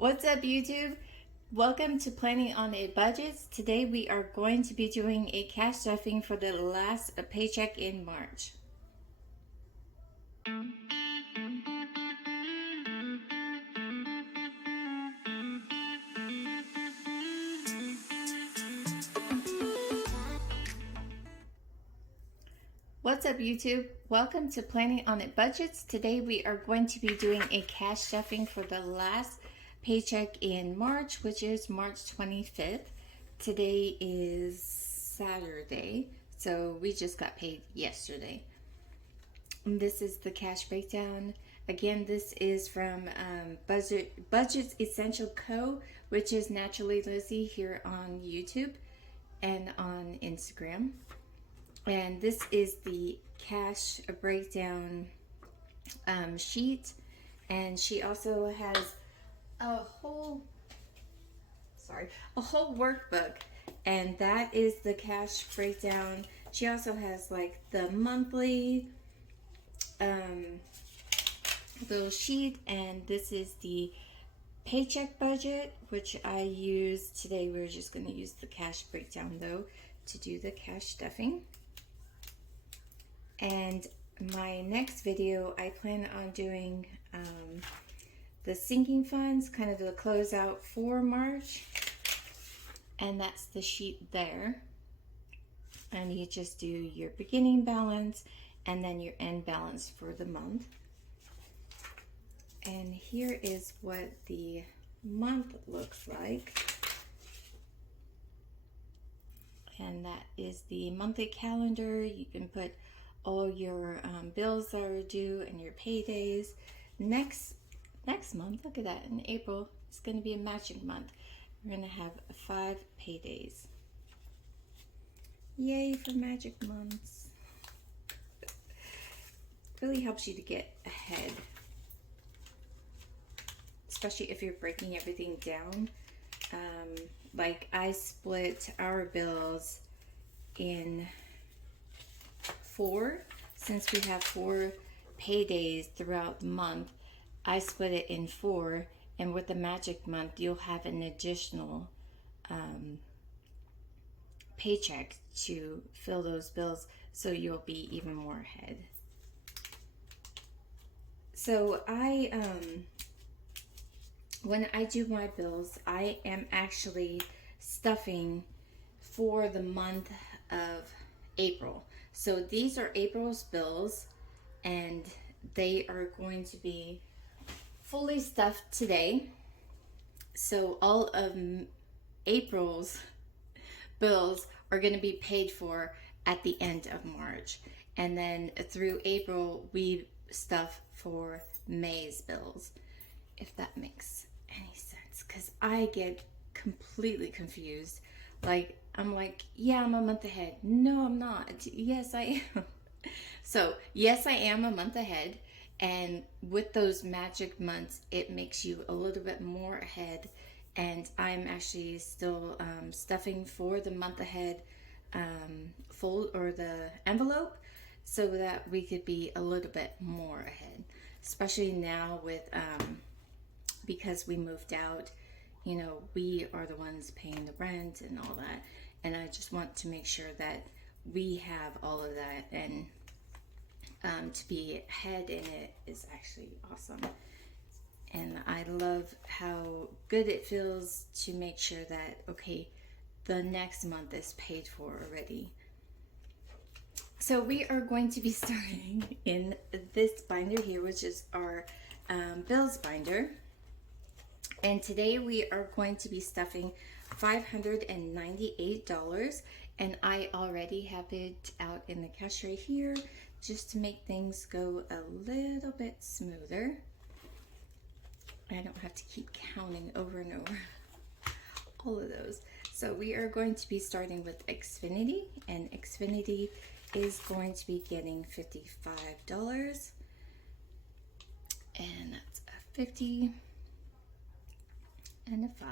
What's up, YouTube? Welcome to Planning on a Budget. Today we are going to be doing a cash stuffing for the last paycheck in March. What's up, YouTube? Welcome to Planning on It Budgets. Today we are going to be doing a cash stuffing for the last paycheck in March, which is March 25th. Today is Saturday, so we just got paid yesterday. And this is the cash breakdown. Again, this is from Budgets Essential Co., which is Naturally Lizzie here on YouTube and on Instagram. And this is the cash breakdown sheet, and she also has a whole workbook, and that is the cash breakdown. She also has like the monthly little sheet, and this is the paycheck budget, which I use today. We're just going to use the cash breakdown though to do the cash stuffing. And my next video, I plan on doing the sinking funds, kind of the closeout for March. And that's the sheet there. And you just do your beginning balance and then your end balance for the month. And here is what the month looks like. And that is the monthly calendar. You can put all your bills that are due and your paydays. Next month, look at that, in April, it's going to be a matching month. We're going to have 5 paydays. Yay for magic months. Really helps you to get ahead, especially if you're breaking everything down. Like I split our bills in 4, since we have 4 paydays throughout the month. I split it in 4, and with the magic month you'll have an additional paycheck to fill those bills, so you'll be even more ahead. So I when I do my bills, I am actually stuffing for the month of April. So these are April's bills, and they are going to be fully stuffed today. So all of April's bills are going to be paid for at the end of March. And then through April, we stuff for May's bills, if that makes any sense. Because I get completely confused. I'm like, yeah, I'm a month ahead. No, I'm not. Yes, I am. So, yes, I am a month ahead. And with those magic months, it makes you a little bit more ahead. And I'm actually still stuffing for the month ahead the envelope, so that we could be a little bit more ahead. Especially now with, because we moved out, you know, we are the ones paying the rent and all that. And I just want to make sure that we have all of that, and to be ahead in it is actually awesome. And I love how good it feels to make sure that, okay, the next month is paid for already. So we are going to be starting in this binder here, which is our bills binder. And today we are going to be stuffing $598, and I already have it out in the cash right here just to make things go a little bit smoother. I don't have to keep counting over and over all of those. So we are going to be starting with Xfinity, and Xfinity is going to be getting $55, and that's a 50 and a 5.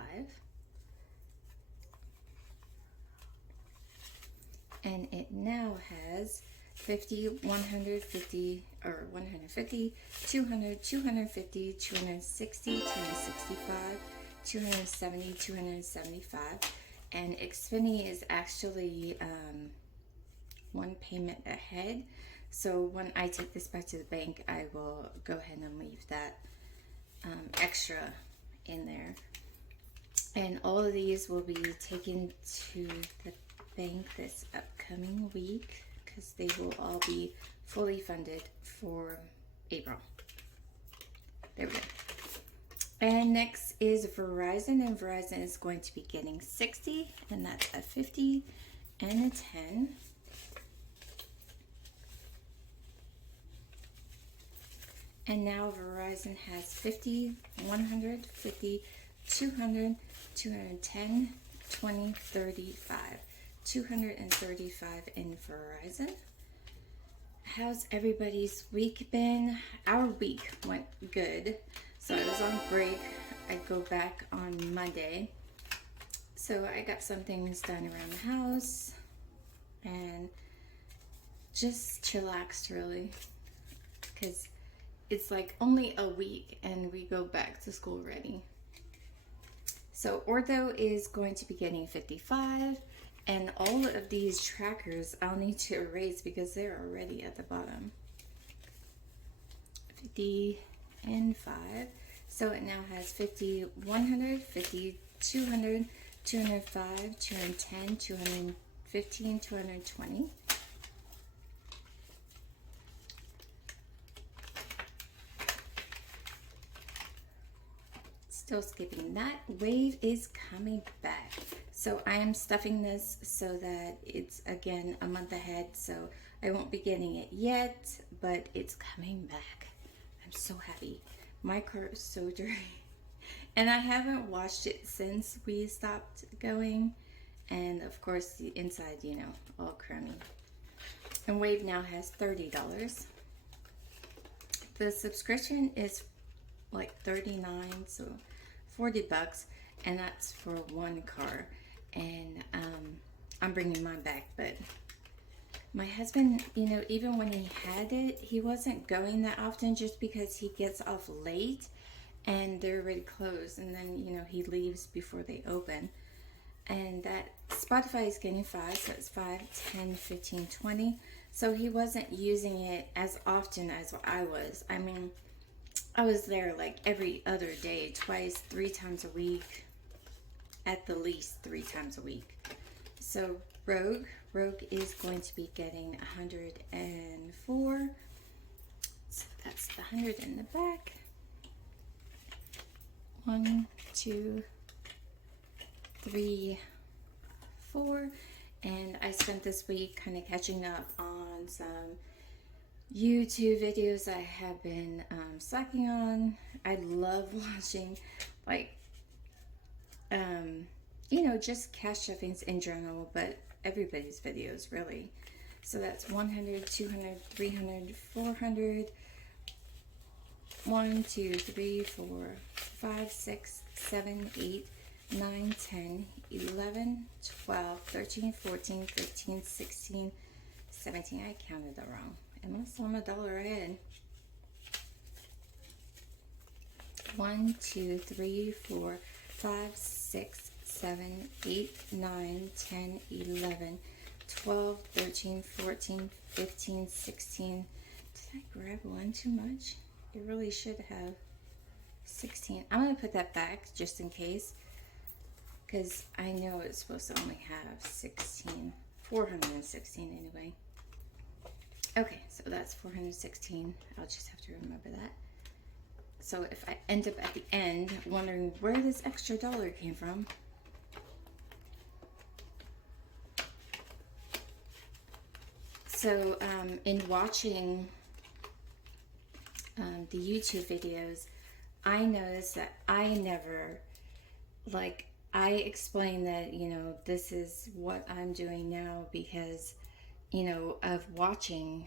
And it now has 50, 150, or 150, 200, 250, 260, 265, 270, 275, and Xfinity is actually one payment ahead. So when I take this back to the bank, I will go ahead and leave that extra in there. And all of these will be taken to the bank this upcoming week because they will all be fully funded for April. There we go. And next is Verizon, and Verizon is going to be getting 60, and that's a 50 and a 10. And now Verizon has 50, 100, 50, 200, 210, 20, 35. 235 in Verizon. How's everybody's week been? Our week went good. So I was on break. I go back on Monday. So I got some things done around the house and just chillaxed really. Because it's like only a week and we go back to school already. So ortho is going to be getting 55, and all of these trackers I'll need to erase because they're already at the bottom. 50 and 5. So it now has 50, 100, 50, 200, 205, 210, 215, 220. Still skipping that. Wave is coming back. So I am stuffing this so that it's again a month ahead. So I won't be getting it yet, but it's coming back. I'm so happy. My car is so dirty. And I haven't washed it since we stopped going. And of course the inside, you know, all crummy. And Wave now has $30. The subscription is like $39, so $40, and that's for one car. And I'm bringing mine back, but my husband, you know, even when he had it, he wasn't going that often just because he gets off late and they're already closed, and then, you know, he leaves before they open. And that Spotify is getting 5, so it's 5, 10, 15, 20. So he wasn't using it as often as I was. I mean, I was there like every other day, twice, 3 times a week, at the least 3 times a week. So Rogue is going to be getting 104. So that's the 100 in the back. 1, 2, 3, 4. And I spent this week kind of catching up on some YouTube videos I have been slacking on. I love watching, like, you know, just cash stuffings in general, but everybody's videos really. So that's 100, 200, 300, 400, 1, 2, 3, 4, 5, 6, 7, 8, 9, 10, 11, 12, 13, 14, 15, 16, 17. I counted that wrong. Unless I'm $1 ahead. 1, 2, 3, 4, 5, 6, 7, 8, 9, 10, 11, 12, 13, 14, 15, 16. Did I grab one too much? It really should have 16. I'm going to put that back just in case, because I know it's supposed to only have 16. 416 anyway. Okay, so that's 416. I'll just have to remember that. So if I end up at the end wondering where this extra dollar came from, so in watching the YouTube videos, I noticed that I never, like, I explain that, you know, this is what I'm doing now because, you know, of watching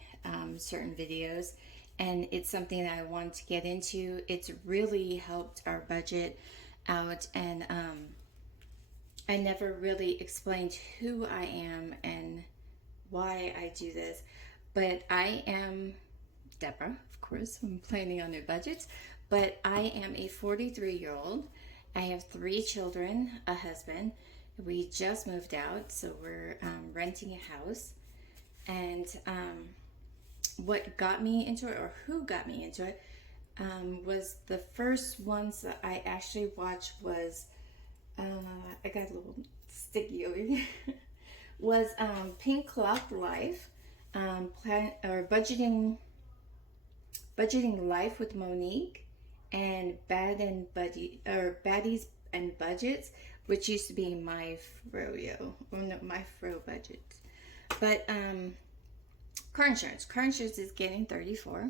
certain videos, and it's something that I want to get into. It's really helped our budget out, and I never really explained who I am and why I do this. But I am Deborah, of course. I'm planning on new budgets, but I am a 43-year-old, I have 3 children, a husband. We just moved out, so we're renting a house. And what got me into it, or who got me into it, was the first ones that I actually watched was, I got a little sticky over here, was PinkClotheLife, plan or budgeting life with Monique, and Baddies and Budgets, which used to be my froyo, or no, my fro budgets. But car insurance is getting 34,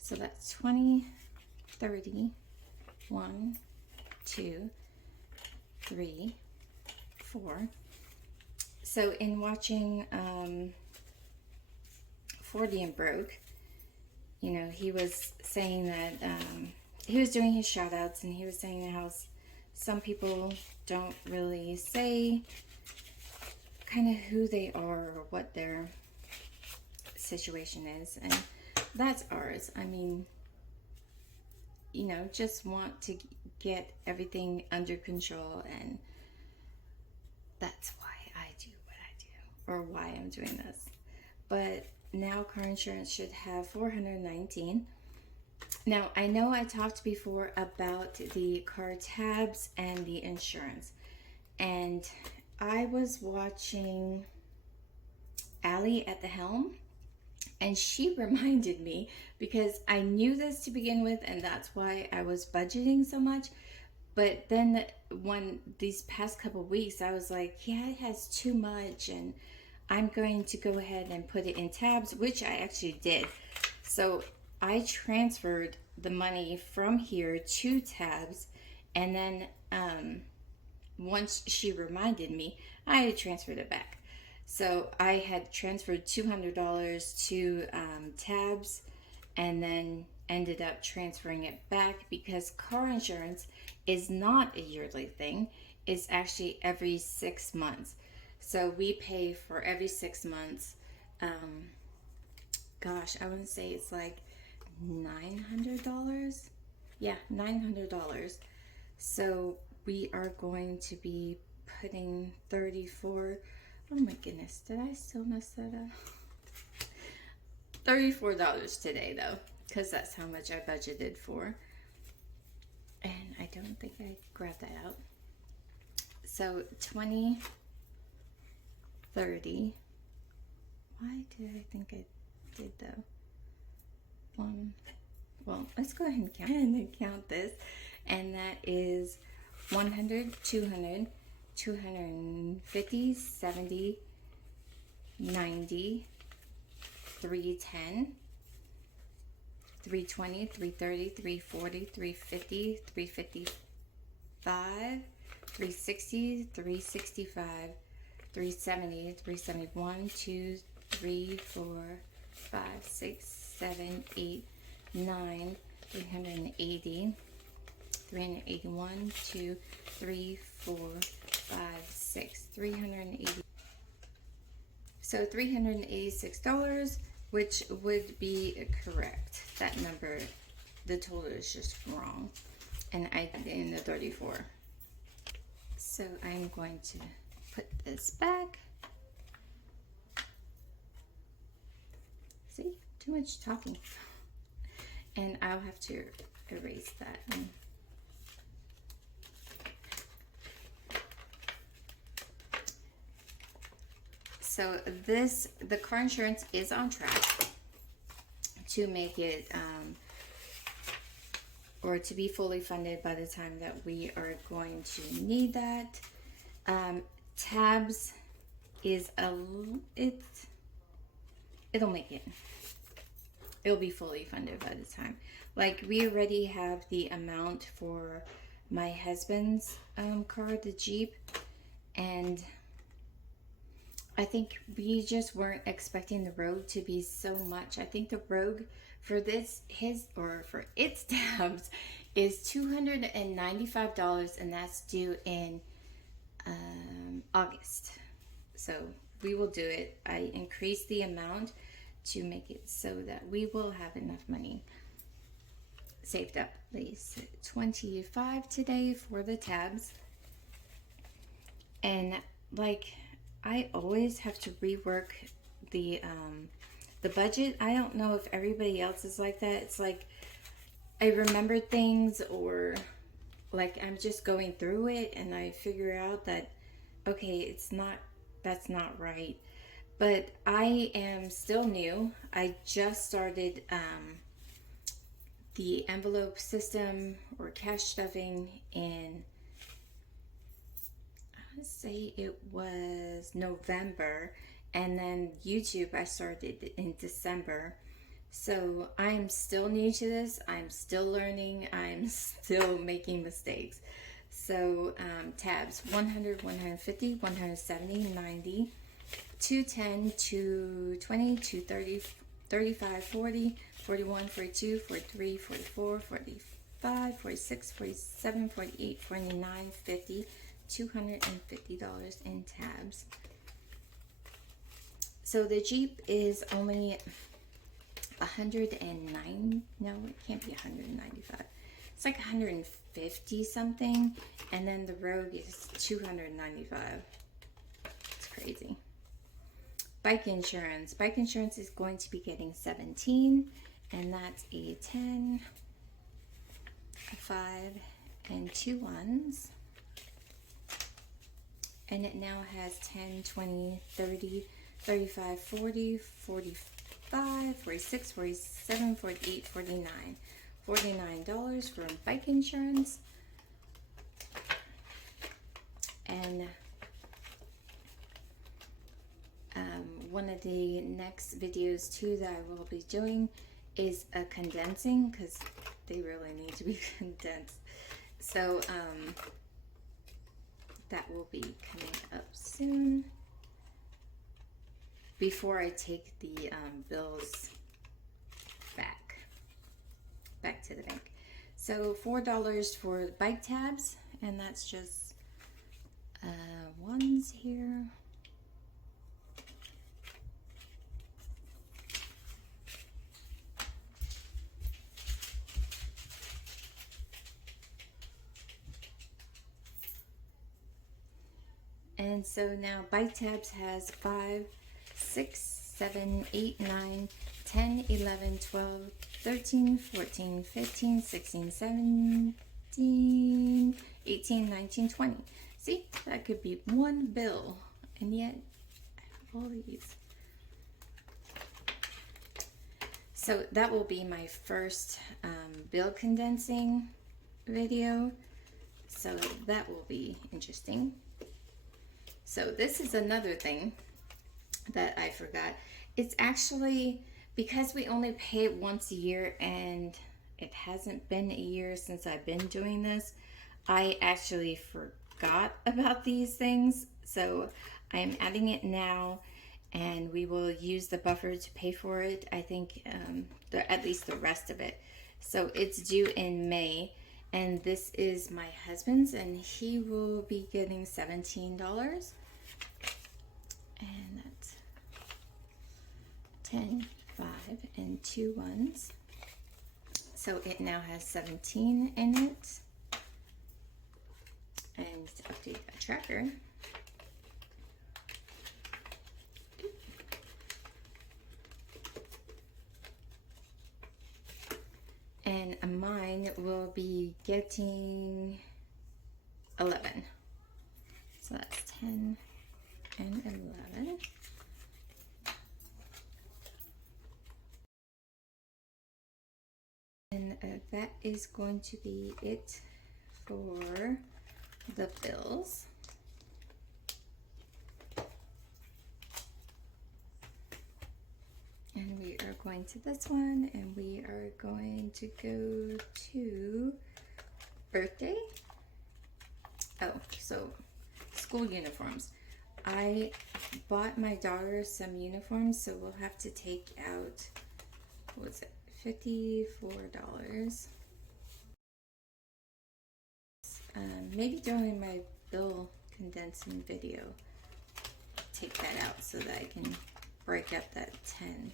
so that's 20, 30, 1, 2, 3, 4. So in watching 40 and Broke, you know, he was saying that he was doing his shout outs, and he was saying how some people don't really say kind of who they are or what their situation is, and that's ours. I mean, you know, just want to get everything under control, and that's why I do what I do, or why I'm doing this. But now car insurance should have $419. Now, I know I talked before about the car tabs and the insurance, and I was watching Allie at the helm, and she reminded me, because I knew this to begin with, and that's why I was budgeting so much. But then these past couple weeks, I was like, yeah, it has too much, and I'm going to go ahead and put it in tabs, which I actually did. So I transferred the money from here to tabs, and then once she reminded me, I transferred it back. So I had transferred $200 to tabs, and then ended up transferring it back, because car insurance is not a yearly thing. It's actually every 6 months. So we pay for every 6 months. Gosh, I want to say it's like $900. Yeah, $900. So we are going to be putting 34. Oh my goodness, did I still mess that up? $34 today though, because that's how much I budgeted for. And I don't think I grabbed that out. So 20, 30. Why did I think I did though? Well, let's go ahead and count this. And that is 100, 200, 250, 70, 90, 310, 320, 330, 340, 350, 355, 360, 365, 370, 371, 2, 3, 4, 5, 6, 7, 8, 9, 380, 381, 2, 3, 4, 5, 6, 380. So $386, which would be correct. That number, the total is just wrong. And I did in the 34. So I'm going to put this back. See, too much talking. And I'll have to erase that one. So the car insurance is on track to make it, or to be fully funded by the time that we are going to need that. Tabs is it'll make it. It'll be fully funded by the time. Like, we already have the amount for my husband's car, the Jeep, and I think we just weren't expecting the Rogue to be so much. I think the Rogue for its tabs is $295, and that's due in August. So we will do it. I increased the amount to make it so that we will have enough money. saved up at least $25 today for the tabs. And like, I always have to rework the budget. I don't know if everybody else is like that. It's like I remember things, or like I'm just going through it and I figure out that, okay, that's not right. But I am still new. I just started the envelope system or cash stuffing in, I would say it was November, and then YouTube I started in December. So I'm still new to this. I'm still learning. I'm still making mistakes. So tabs: 100, 150, 170, 90, 210, 220, 230, 35, 40, 41, 42, 43, 44, 45, 46, 47, 48, 49, 50, $250 in tabs. So the Jeep is only 109, no, it can't be 195. It's like 150 something, and then the Rogue is 295. It's crazy. Bike insurance. Bike insurance is going to be getting 17, and that's a 10, a 5, and 2 ones. And it now has 10, 20, 30, 35, 40, 45, 46, 47, 48, 49. $49 for bike insurance. And one of the next videos too that I will be doing is a condensing, because they really need to be condensed. So that will be coming up soon, before I take the bills back to the bank. So $4 for bike tabs, and that's just ones here. And so now bike tabs has 5, 6, 7, 8, 9, 10, 11, 12, 13, 14, 15, 16, 17, 18, 19, 20. See, that could be one bill, and yet I have all these. So that will be my first bill condensing video. So that will be interesting. So this is another thing that I forgot. It's actually, because we only pay it once a year, and it hasn't been a year since I've been doing this, I actually forgot about these things. So I'm adding it now, and we will use the buffer to pay for it. I think at least the rest of it. So it's due in May, and this is my husband's, and he will be getting $17. And that's 10, 5, and 2 ones. So it now has 17 in it. And to update that tracker, and mine will be getting 11. So that's 10 and 11. And that is going to be it for the bills. And we are going to this one, and we are going to go to birthday. Oh, so school uniforms. I bought my daughter some uniforms, so we'll have to take out, what was it, $54. Maybe during my bill condensing video, take that out so that I can break up that 10.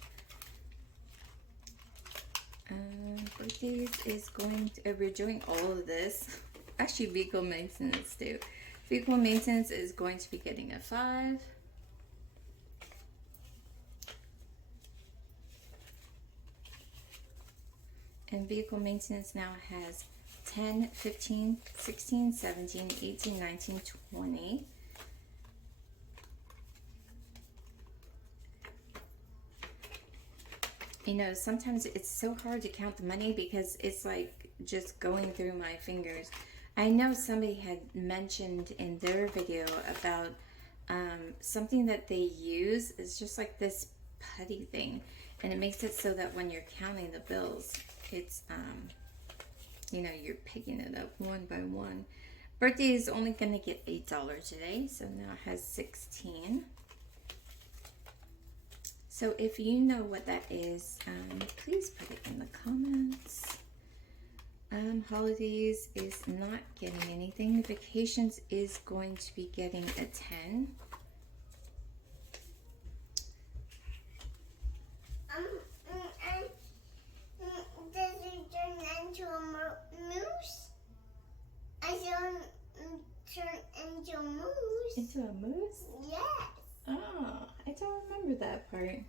Birthdays is going to, we're doing all of this. Actually, vehicle maintenance too. Vehicle maintenance is going to be getting a 5. And vehicle maintenance now has 10, 15, 16, 17, 18, 19, 20. You know, sometimes it's so hard to count the money because it's like just going through my fingers. I know somebody had mentioned in their video about something that they use. It's just like this putty thing, and it makes it so that when you're counting the bills, it's you know, you're picking it up one by one. Birthday is only gonna get $8 today, so now it has 16. So if you know what that is, please put it in the comments. Holidays is not getting anything. Vacations is going to be getting a 10. Does it turn into a moose? I don't turn into a moose. Into a moose? Yes. Oh, I don't remember that part.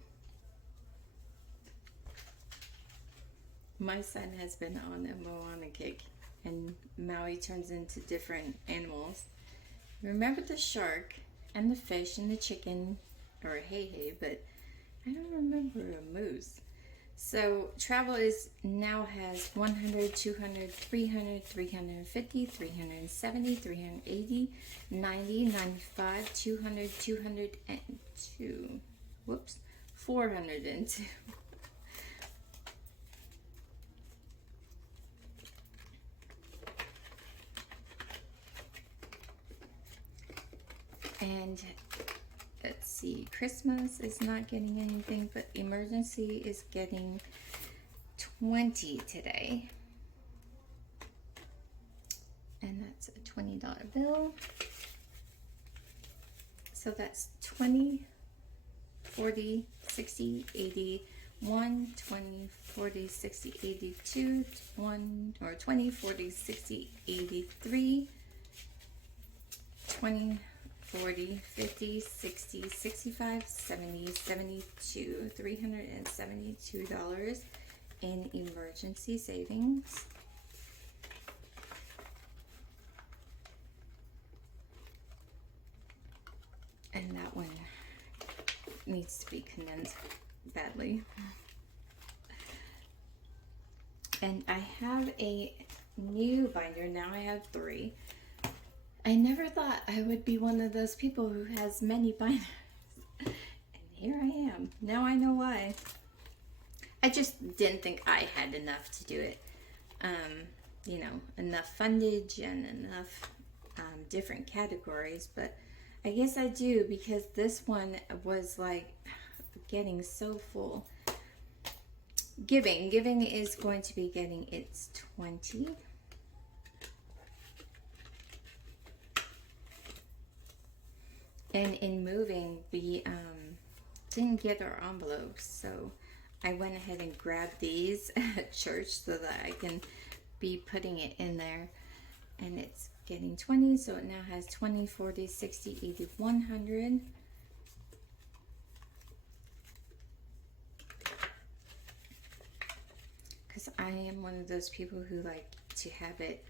My son has been on a Moana kick, and Maui turns into different animals. Remember the shark and the fish and the chicken, or hey, but I don't remember a moose. So travel is now has 100, 200, 300, 350, 370, 380, 90, 95, 200, 202. Whoops, 402. And let's see, Christmas is not getting anything, but emergency is getting 20 today. And that's a $20 bill. So that's 20, 40, 60, 80, 1, 20, 40, 60, 82, 1, or 20, 40, 60, 83, 20, 40, 50, 60, 65, 70, 72, $372 in emergency savings. And that one needs to be condensed badly. And I have a new binder. Now I have 3. I never thought I would be one of those people who has many binders. And here I am. Now I know why. I just didn't think I had enough to do it. You know, enough fundage and enough different categories. But I guess I do, because this one was like getting so full. Giving is going to be getting its 20. And in moving, we didn't get our envelopes, so I went ahead and grabbed these at church so that I can be putting it in there. And it's getting 20, so it now has 20, 40, 60, 80, 100. Because I am one of those people who like to have it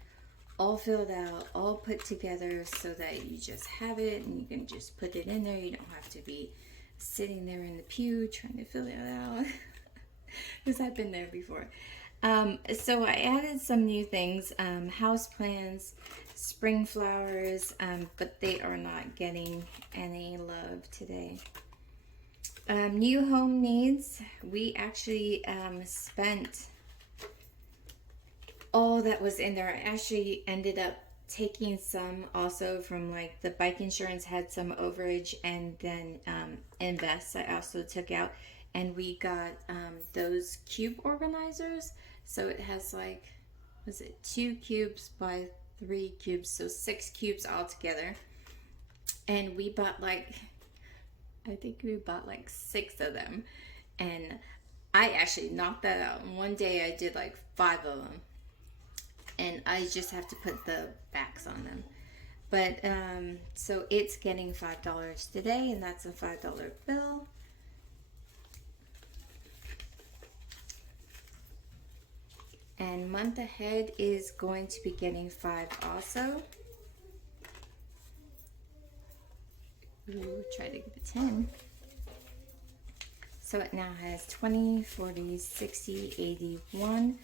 all filled out, all put together, so that you just have it and you can just put it in there. You don't have to be sitting there in the pew trying to fill it out. Because I've been there before. So I added some new things, house plants, spring flowers, but they are not getting any love today. New home needs, we actually spent all that was in there. I actually ended up taking some also from, like, the bike insurance had some overage, and then Invest I also took out, and we got those cube organizers. So it has, like, was it 2 cubes by 3 cubes, so 6 cubes all together. And we bought, like, I think we bought like 6 of them, and I actually knocked that out. In one day I did like 5 of them. And I just have to put the backs on them. But, so it's getting $5 today, and that's a $5 bill. And month ahead is going to be getting 5 also. Ooh, try to give it 10. So it now has 20, 40, 60, 81,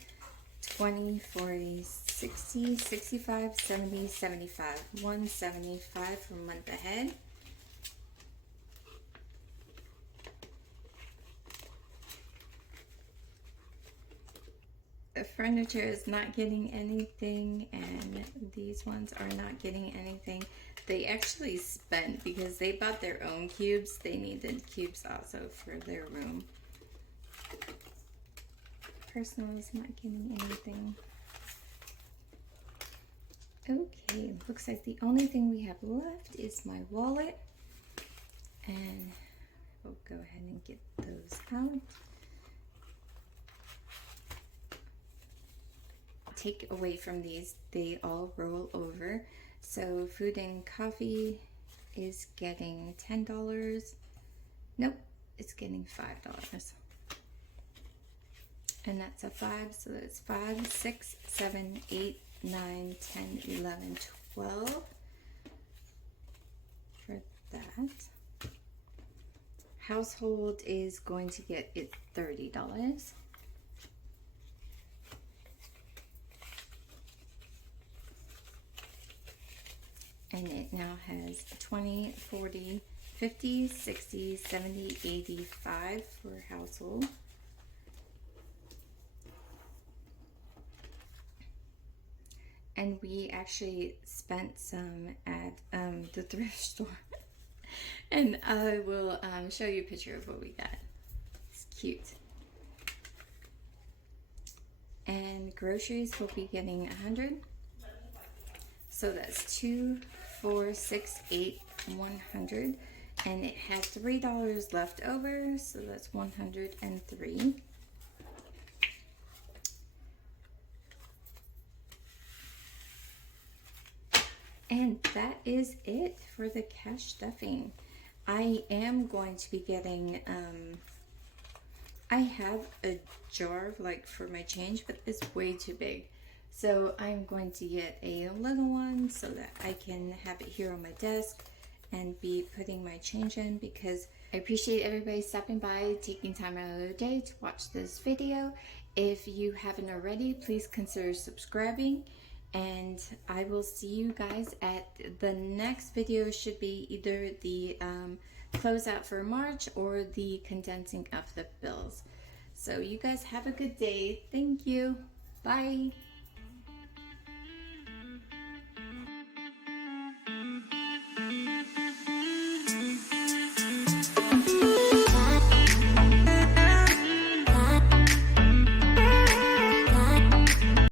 20, 40, 60, 65, 70, 75, 175 for month ahead. The furniture is not getting anything, and these ones are not getting anything. They actually spent because they bought their own cubes. They needed cubes also for their room. Personal is not getting anything. Okay, looks like the only thing we have left is my wallet. And we'll go ahead and get those out. Take away from these, they all roll over. So food and coffee is getting $10. Nope, it's getting $5. And that's a 5, so that's 5, 6, 7, 8, 9, 10, 11, 12 for that. Household is going to get it $30. And it now has 20, 40, 50, 60, 70, 85 for household. And we actually spent some at the thrift store. And I will show you a picture of what we got. It's cute. And groceries will be getting 100. So that's 2, 4, 6, 8, 100. And it had $3 left over, so that's 103. And that is it for the cash stuffing. I am going to be getting, I have a jar like for my change, but it's way too big. So I'm going to get a little one so that I can have it here on my desk and be putting my change in, because I appreciate everybody stopping by, taking time out of their day to watch this video. If you haven't already, please consider subscribing. And I will see you guys at the next video. Should be either the closeout for March or the condensing of the bills. So you guys have a good day. Thank you. Bye.